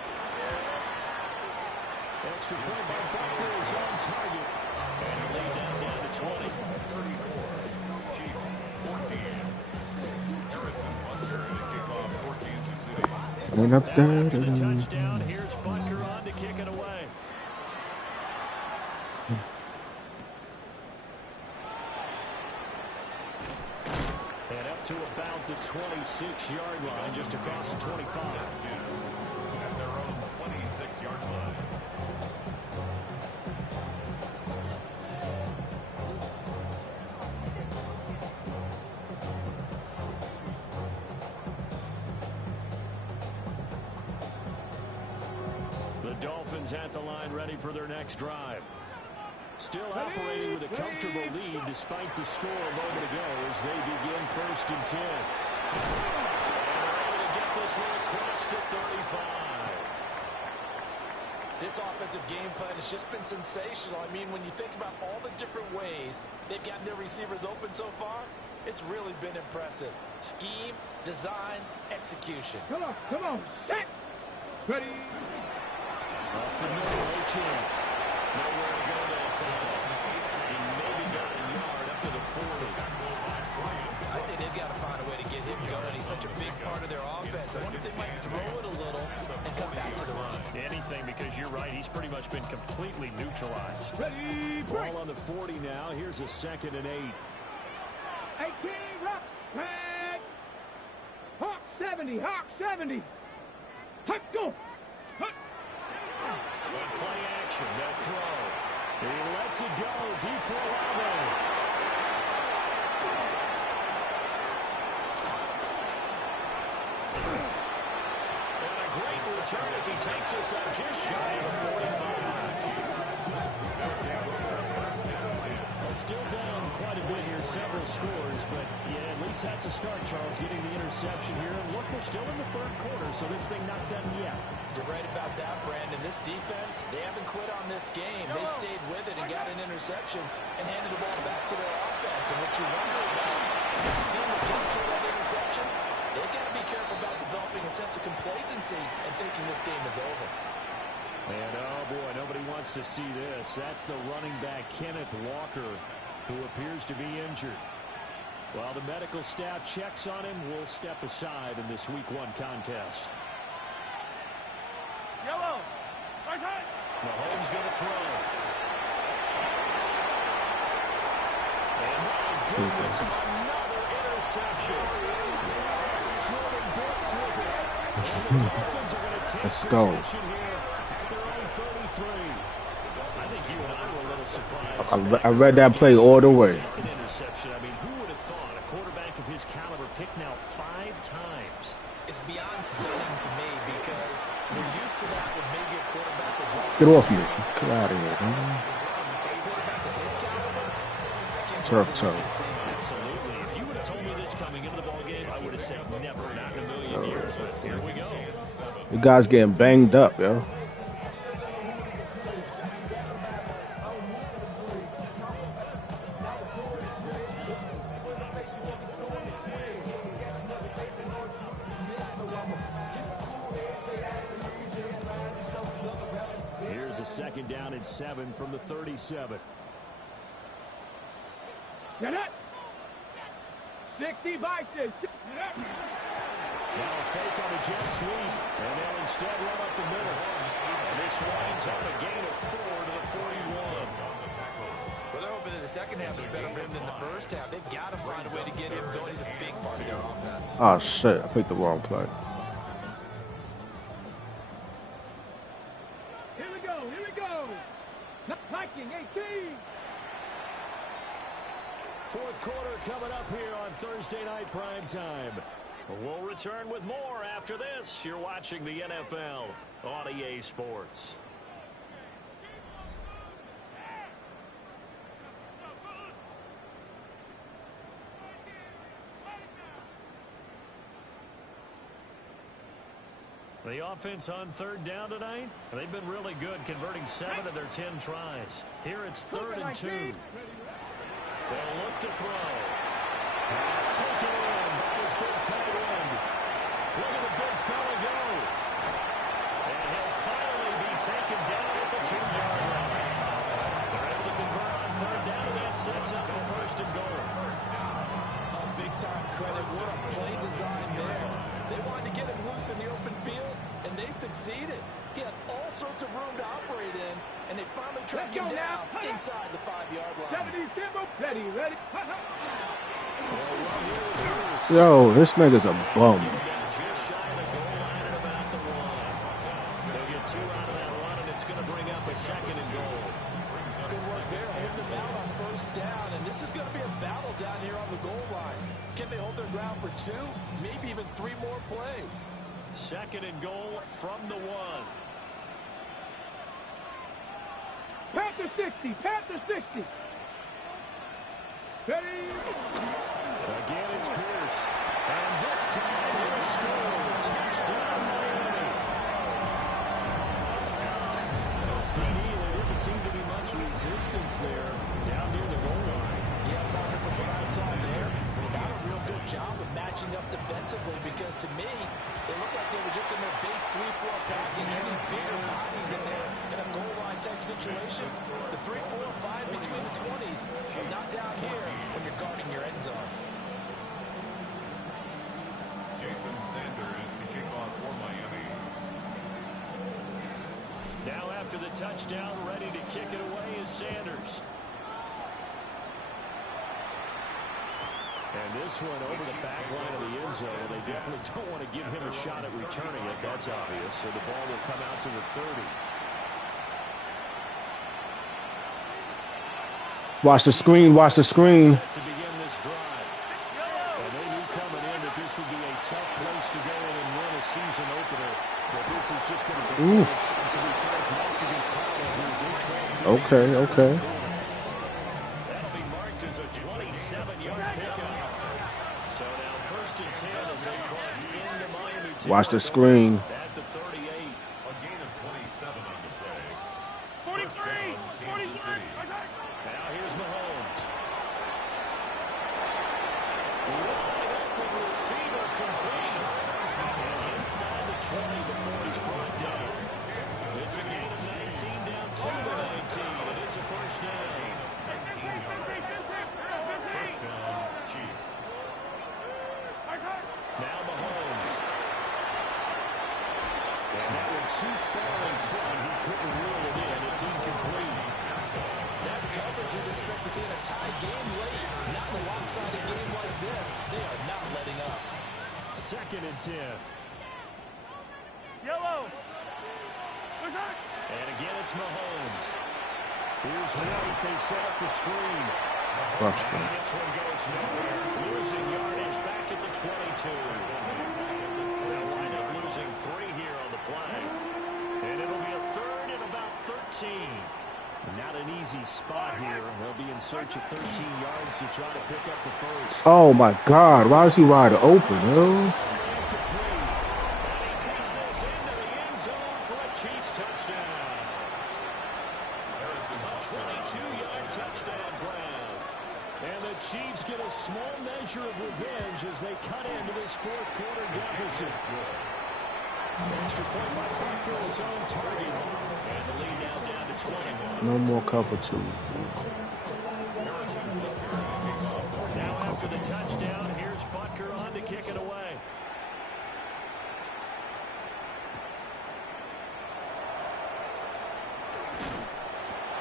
Extra point by Butker is on target. And the lead down to 20. 34. Chiefs 14. Harrison Butker to kick off for Kansas City. Went up there. To the touchdown. Here's Butker on to kick it away. And up to about the 26-yard line, just across the 25. At their own 26-yard line. The Dolphins at the line ready for their next drive. Still operating with a comfortable lead despite the score a moment ago as they begin 1st and 10. And they're able to get this one across the 35. This offensive game plan has just been sensational. I mean, when you think about all the different ways they've gotten their receivers open so far, it's really been impressive. Scheme, design, execution. Come on, set. Ready. Up the middle, H.M. Nowhere to go that time. He maybe got a yard up to the 40. I'd say they've got to find a way to get him going. He's such a big part of their offense. I wonder if they might throw it a little and come back to the run. Anything, because you're right. He's pretty much been completely neutralized. Ready, break. Ball on the 40 now. Here's a 2nd and 8. 18, rock, tag. Hawk 70, Hawk 70. Hut, go. Hut. Play action. They'll throw. He lets it go. Deep for Olave. And a great return as he takes us up just shy of the 45. Still down quite a bit here, several scores, but yeah, at least that's a start, Charles, getting the interception here. And look, we're still in the 3rd quarter, so this thing not done yet. You're right about that, Brandon. This defense, they haven't quit on this game. They stayed with it and got an interception and handed the ball back to their offense. And what you wonder about is a team that just threw that interception interception, they got to be careful about developing a sense of complacency and thinking this game is over. And, oh, boy, nobody wants to see this. That's the running back, Kenneth Walker, who appears to be injured. While the medical staff checks on him, we'll step aside in this Week 1 contest. Yellow. Side. Mahomes going to throw. And my goodness, another interception. Jordan Brooks with it. And the Dolphins are going to take possession here at their own 33. I think you and I were a little surprised. I read that play all the way. Second interception. I mean, who would have thought a quarterback of his caliber picked now 5 times? It's beyond stunning to me because we're used to that with maybe a quarterback with less Get off me. experience. Get out of here, man. A quarterback of his caliber, I can't Turf believe toe. what he's saying. Absolutely. If you would have told me this coming into the ballgame, I would have said never, not in a million years. But here we go. You guys getting banged up, yo. Here's a 2nd down and 7 from the 37. Get it. 60 Bison. Now a fake on the jet sweep, and they'll instead run up the middle. And this winds up a gain of 4 to the 41. Well, they're hoping that the second half is better for him than the first half. They've got to find a way to get him going. He's a big part of their offense. Oh, shit. I picked the wrong play. Here we go. Here we go. Viking 18. 4th quarter coming up here on Thursday Night Prime Time. We'll return with more after this. You're watching the NFL on EA Sports. The offense on 3rd down tonight, they've been really good, converting 7 of their 10 tries. Here it's 3rd and 2. They'll look to throw. Pass taken in by his big tight end. Look at the big fella go. And he'll finally be taken down at the 2-yard line. They're able to convert on 3rd down, and that sets up a 1st and goal. Big-time credit. What a play design there. They wanted to get him loose in the open field, and they succeeded. He had all sorts of room to operate in, and they finally tracked him down inside the 5-yard line. 70 Simba. Ready. Yo, this nigga's a bum. Just shy of the goal line at about the 1. They'll get 2 out of that run, and it's going to bring up a 2nd and goal. Good work there, holding them out on 1st down, and this is going to be a battle down here on the goal line. Can they hold their ground for 2, maybe even 3 more plays? 2nd and goal from the 1. Panther 60. Panther 60. Ready. Again, it's Pierce. And this time, he'll score. Touchdown, Miami. CD, there didn't seem to be much resistance there down near the goal line. Yeah, Martin, from what I saw there, not a real good job of matching up defensively because to me, it looked like they were just in their base 3-4 package. You need bigger bodies in there in a goal line type situation. The 3-4 5 between the 20s, but not down here when you're guarding your end zone. Jason Sanders to kick off for Miami. Now after the touchdown, ready to kick it away is Sanders. And this one over the back line of the end zone. They definitely don't want to give him a shot at returning it. That's obvious. So the ball will come out to the 30. Watch the screen. Watch the screen. To begin this drive. And they knew coming in that this would be a tough place to go in and win a season opener. But this has just been a performance to be frank, not to be proud of. Okay. That'll be marked as a 27-yard pickup. So now 1st and 10 as they crossed into Miami. Watch the screen. At the 38. A gain of 27 on the play. 43. 43. Now here's Mahomes. Wide open receiver complete. And inside the 20 before he's brought down. It's a gain of 19 down 2-19, and it's a first down. 19 yards. First down, Chiefs. Now Mahomes. And that one too far in front. He couldn't reel it in. It's incomplete. That's coverage you'd expect to see in a tie game late. Not in a lopsided game like this. They are not letting up. 2nd and 10. Yellow. And again, it's Mahomes. Here's White. They set up the screen. Touchdown. And this one goes nowhere. Losing yardage back at the 22. They'll wind up losing 3 here on the play. And it'll be a 3rd and about 13. Not an easy spot here. They'll be in search of 13 yards to try to pick up the first. Oh my God! Why is he wide open, yo? And he takes this into the end zone for a Chiefs touchdown. A 22-yard touchdown grab. And the Chiefs get a small measure of revenge as they cut into this 4th quarter deficit. Extra point by Parker, his own target. And the lead now down to 21. No more cover 2. Now after the touchdown, here's Butker on to kick it away.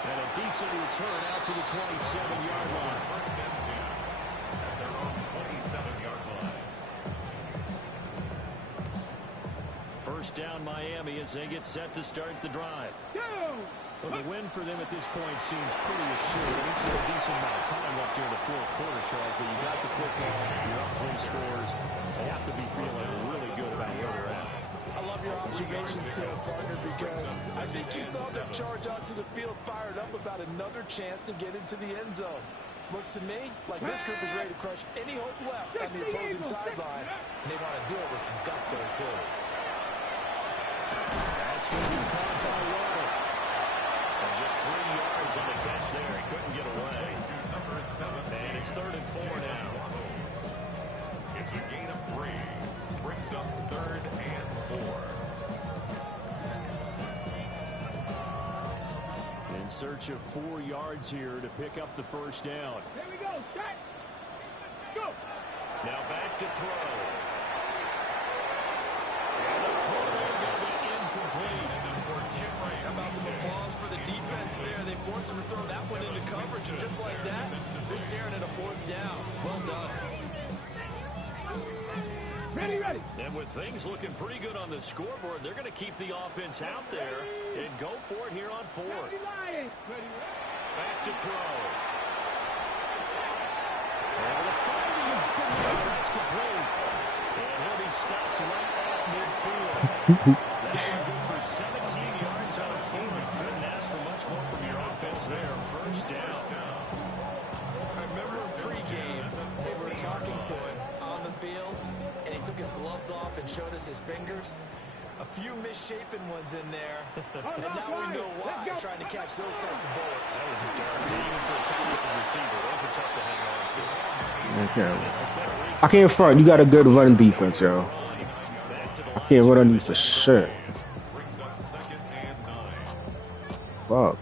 And a decent return out to the 27-yard line. First and 10 at their own 27-yard line. First down Miami as they get set to start the drive. So the win for them at this point seems pretty assured. It's a decent amount of time left during the 4th quarter, Charles, but you got the football, you're up 3 scores. They have to be feeling really good about where they're at. I love your observation skills, partner, because I think you saw them charge onto the field fired up about another chance to get into the end zone. Looks to me like this group is ready to crush any hope left on the opposing sideline. And they want to do it with some gusto, too. That's going to be caught by Waddle. And just 3 yards on the catch there. He couldn't get away. And it's 3rd and 4 now. It's a gain of 3. Brings up 3rd and 4. In search of 4 yards here to pick up the first down. Here we go. Shot. Go. Now back to throw. And the throw there going to be incomplete. How about some applause for the defense there? They forced him to throw that one into coverage, and just like that, they're staring at a 4th down. Well done. Ready, ready. And with things looking pretty good on the scoreboard, they're going to keep the offense out there and go for it here on 4th. Ready, ready. Back to throw. And the fighting. That's complete. And he'll be stopped right at midfield. That one good for 17 yards on 4th. Couldn't ask for much more from your offense there. First down. I remember in pregame, they were talking to him on the field, and he took his gloves off and showed us his fingers. A few misshapen ones in there, and now we know why, trying to catch those types of bullets. That was a dart. Even for a talented receiver, those are tough to hang on to. I can't front. You got a good running defense, yo. I can't run on you for shit. Brings up 2nd and 9. Fuck.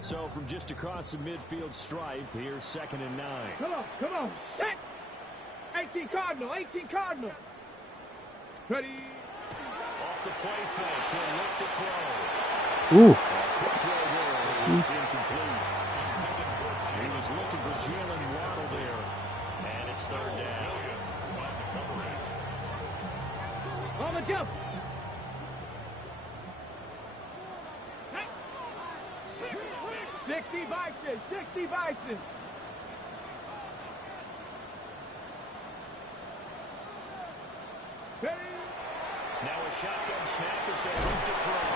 So from just across the midfield stripe, here's 2nd and 9. Come on. Set. 18 Cardinal. Ready. Off the play fake, he'll look to throw. Ooh. Quick throw there, it's incomplete. He was looking for Jalen Waddle there, and it's 3rd down. On the jump. 60 Bison. Ready. Now a shotgun snap as they look to throw.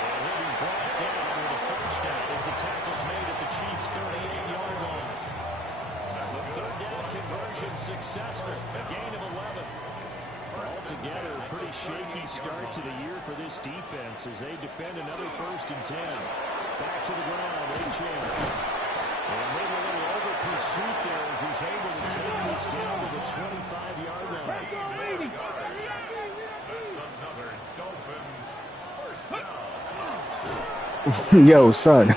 And he'll be brought down with a first down as the tackle's made at the Chiefs' 38-yard line. The 3rd down conversion successful, a gain of 11. Altogether, a pretty shaky start to the year for this defense as they defend another 1st and 10. Back to the ground, Achane. And maybe a little over pursuit there as he's able to take this down to the 25-yard line. Let's go, lady. That's another Dolphins first down. Yo, son.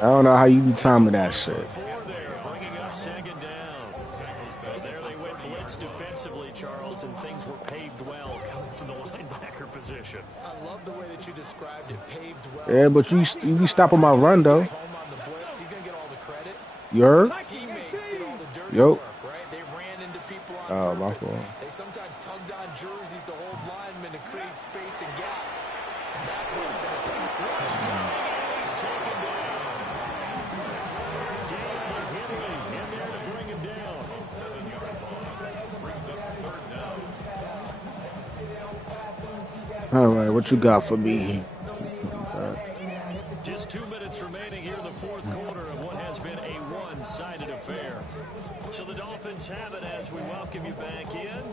I don't know how you be timing that shit. Bringing up second down. There they went blitz defensively, Charles, and things were paved well coming from the linebacker position. I love the way that you described it, paved well. Yeah, but you be stopping my run, though. Home on the blitz. He's going to get all the credit. You heard? His teammates did all the dirty Yo. work, right? They ran into people on Oh, my purpose. fault. They sometimes tugged on jerseys to hold linemen to create space and gaps. And that play finished up. He's taken down. Daniel Henry in there to bring him down. 7-yard loss. Brings up third down. All right, what you got for me? Just 2 minutes remaining here in the fourth quarter of what has been a one-sided affair. So the Dolphins have it as we welcome you back in.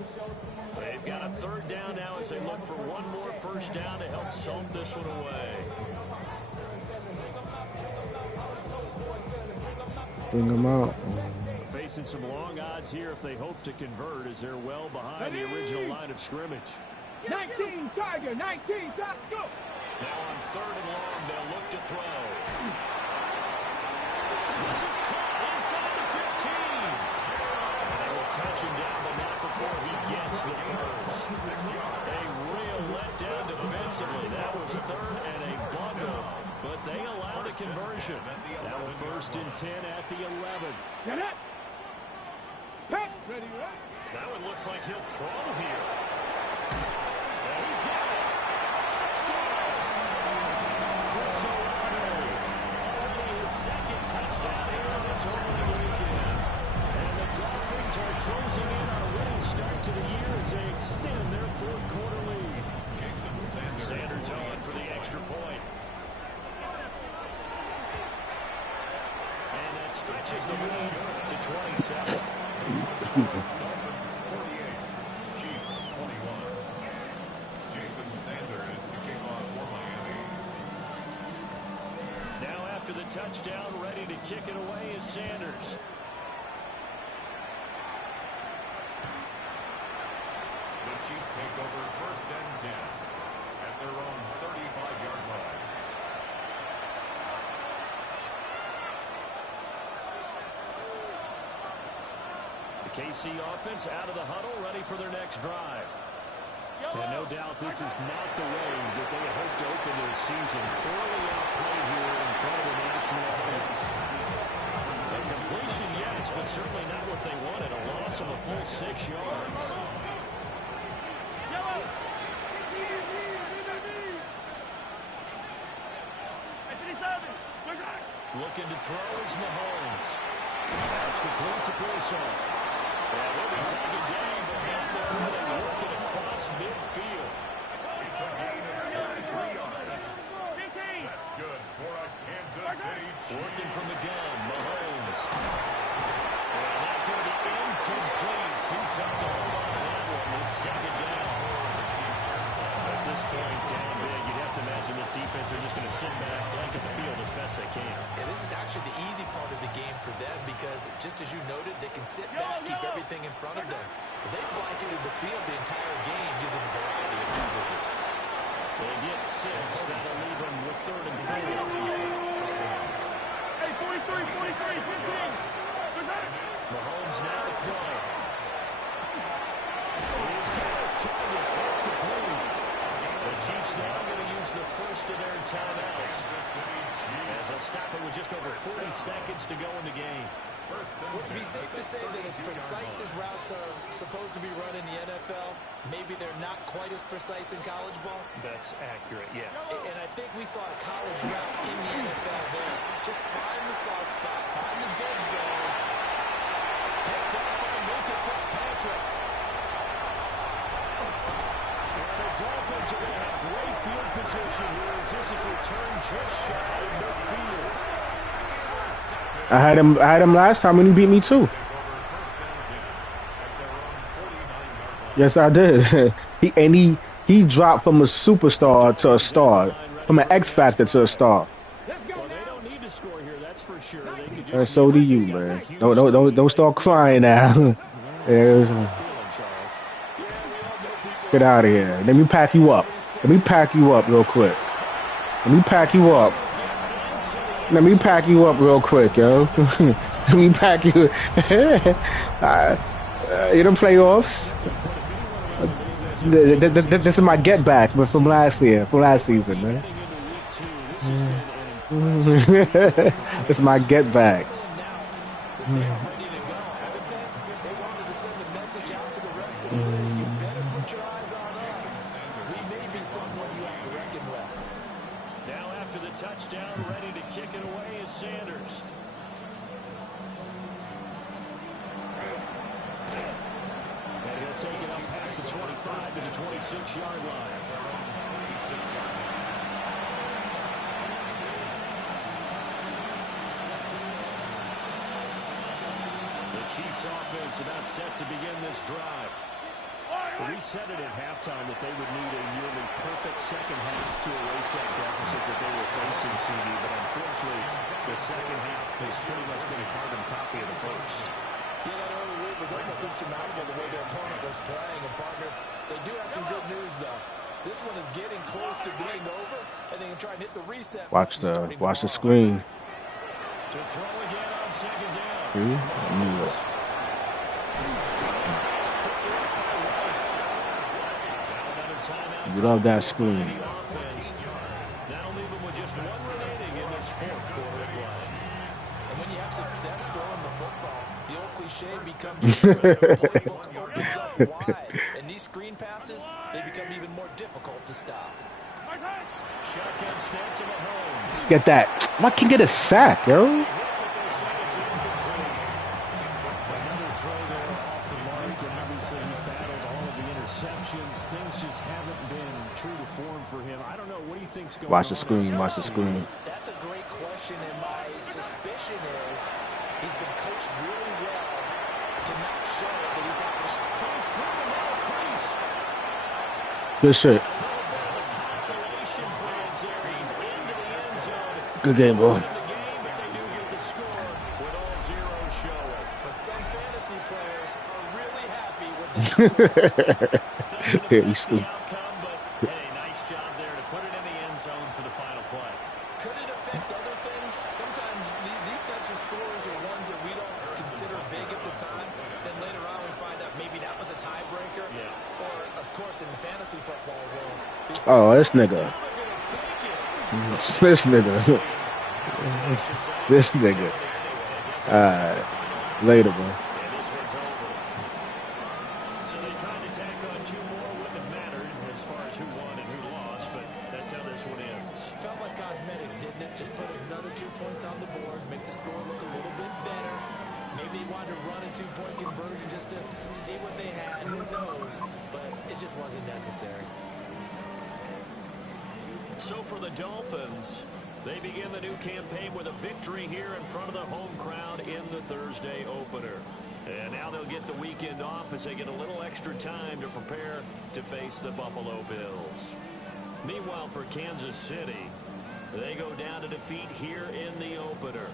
They've got a third down now as they look for one more first down to help salt this one away. Bring them out. Facing some long odds here if they hope to convert as they're well behind the original line of scrimmage. 19, Tiger, 19, Tiger, go. Now on third and long, they'll look to throw. This is caught inside the 15. They will touch him down, but not before he gets the first. A real letdown defensively. That was third and a bundle, but they allow the conversion. Now first and 10 at the 11. Get it. Pat, ready, right? That one looks like he'll throw here. And he's got it. Touchdown. Chris Olave. Already his second touchdown here on this opening weekend. And the Dolphins are closing in on a winning start to the year as they extend their fourth quarter lead. Sanders on for the extra point. And that stretches the lead to 27. Dolphins 48, Chiefs 21. Jason Sanders to kick off for Miami. Now after the touchdown, ready to kick it away is Sanders. The Chiefs take over first and 10 at their own 35-yard line. The KC offense out of the huddle, ready for their next drive. And no doubt this is not the way that they had hoped to open their season. Thoroughly outplayed here in front of the national audience. A completion, yes, but certainly not what they wanted. A loss of a full 6 yards. Looking to throw is Mahomes. That's complete to Pearson. Yeah, they'll be taken down, but not before they work it across midfield. It's a gain of 23 yards. That's good for a Kansas City Chiefs. Working from the gun, Mahomes. And that could be incomplete. Too tough to hold on to that one. It's second down. At this point, down big, you'd have to imagine this defense are just going to sit back, blanket the field as best they can. And this is actually the easy part of the game for them because, just as you noted, they can sit back, keep everything in front of them. But they've blanketed the field the entire game using a variety of coverages. They get 6. That'll leave them with third and 4. Hey, 43, 15. Mahomes now to throw. He's got his target. That's complete. The Chiefs now going to use the first of their timeouts as they'll stop it with just over 40 seconds to go in the game. Would it be safe to say that as precise as routes are supposed to be run in the NFL, maybe they're not quite as precise in college ball? That's accurate, yeah. And I think we saw a college route in the NFL there. Just find the soft spot, find the dead zone. Picked up by Luka Fitzpatrick. And the Dolphins are going to have great field position here as this is returned just shy of midfield. I had him last time when he beat me too. Yes, I did. he dropped from a superstar to a star, from an X Factor to a star. Well, they don't need to score here, that's for sure. They could And just so do you, man. Don't start crying now. There's- Get out of here. Let me pack you up. Let me pack you up real quick. Let me pack you up. Let me pack you up real quick, yo. Let me pack you. In the playoffs. This is my get back from last year, from last season, man. This is my get back. Now after the touchdown, ready to kick it away is Sanders. And he'll take it up past the 25 to the 26-yard line. The Chiefs offense about set to begin this drive. We said it at halftime that they would need a nearly perfect second half to erase that deficit that they were facing, CD, but unfortunately, the second half has pretty much been a carbon copy of the first. Yeah, that early lead was almost insurmountable the way their opponent was playing. And, partner, they do have some good news, though. This one is getting close to being over, and they can try and hit the reset. Watch the screen. To throw again on second down. You love that screen. That'll leave them with just one remaining in this fourth quarter of play. And when you have success throwing the football, the old cliche becomes the playbook opens up wide. And these screen passes, they become even more difficult to stop. Shotgun snap to Mahomes. Get that. Why can't get a sack, yo? Another throw there off the mark, and obviously he's battled all of the interceptions. Things just haven't been true to form for him. I don't know. What do you think's going on? Watch the screen. Watch the screen. That's a great question, and my suspicion is he's been coached really well to not show that he's having Throws through the middle, crease. Good shit. Consolation prize there. He's into the end zone. Good game, boy. The game, but they do get the score with all zeros showing. But some fantasy players are really happy with that score. Yeah, he's stupid. Outcome, but hey, nice job there to put it in the end zone for the final play. Could it affect other things? Sometimes these types of scores are ones that we don't consider big at the time. Then later on we find out maybe that was a tiebreaker. Yeah. Or, of course, in the fantasy football world. Oh, this nigga. This nigga. This nigga. Later, bro. And this one's over. So they tried to tack on two more. Wouldn't have mattered as far as who won and who lost, but that's how this one ends. Felt like cosmetics, didn't it? Just put another 2 points on the board, make the score look a little bit better. Maybe they wanted to run a 2-point conversion just to see what they had. Who knows? But it just wasn't necessary. So for the Dolphins, they begin the new campaign with a victory here in front of the home crowd in the Thursday opener. And now they'll get the weekend off as they get a little extra time to prepare to face the Buffalo Bills. Meanwhile, for Kansas City, they go down to defeat here in the opener.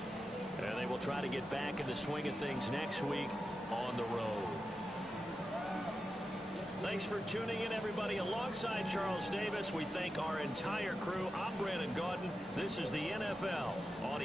And they will try to get back in the swing of things next week on the road. Thanks for tuning in, everybody. Alongside Charles Davis, we thank our entire crew. I'm Brandon Gaudin. This is the NFL on